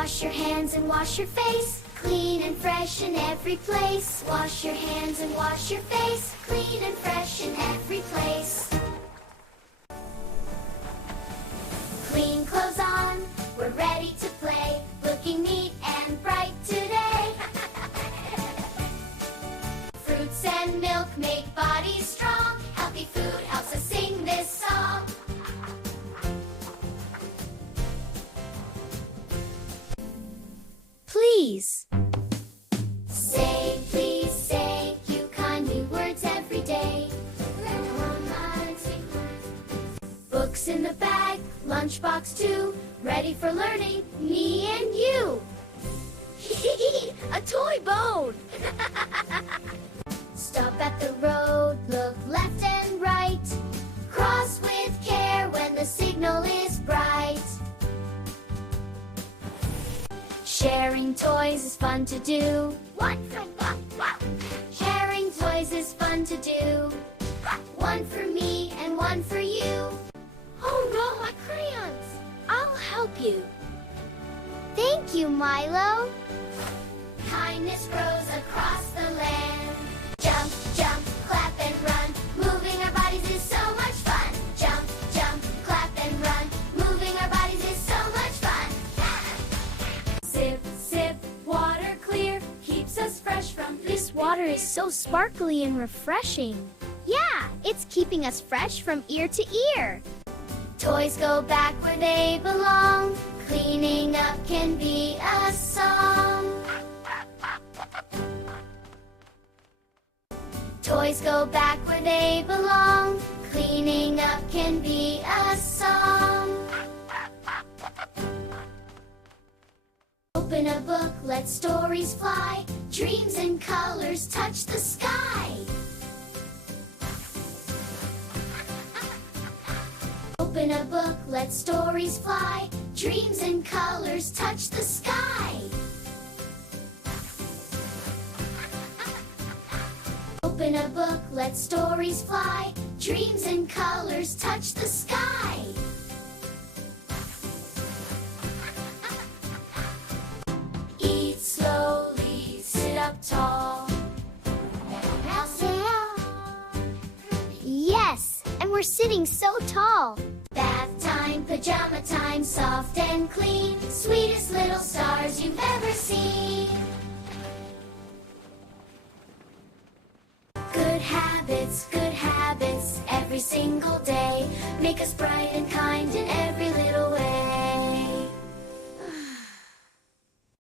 Wash your hands and wash your face, clean and fresh in every place. Wash your hands and wash your face, clean and fresh in every place. Clean clothes on, we're ready to play, looking neat and bright today. Fruits and milk make bodies strong, healthy food helps us sing this song. Please. Say please, say you kind new words every day. Books in the bag, lunchbox too, ready for learning, me and you. A toy bone. Stop at the road, look left and right. Cross with care when the signal is bright. Sharing toys is fun to do. Sharing toys is fun to do. One for me and one for you. Oh no, my crayons! I'll help you. Thank you, Milo. Kindness grows across the land. Jump, jump, clap and run. Moving our bodies is so much fun. Jump, jump, clap and run. Moving our bodies is so much fun. Sip, sip, water clear, keeps us fresh from this water is so sparkly and refreshing. Yeah, it's keeping us fresh from ear to ear. Toys go back where they belong. Cleaning up can be a song. Toys go back where they belong. Cleaning up can be a song. Open a book, let stories fly. Dreams and colors touch the sky. Open a book, let stories fly. Dreams and colors touch the sky. Open a book, let stories fly. Dreams and colors touch the sky. Eat slowly, sit up tall. Now sit up. Yes, and we're sitting so tall. Bath time, pajama time, soft and clean. Sweetest little stars you've ever seen. Good habits, every single day. Make us bright and kind in every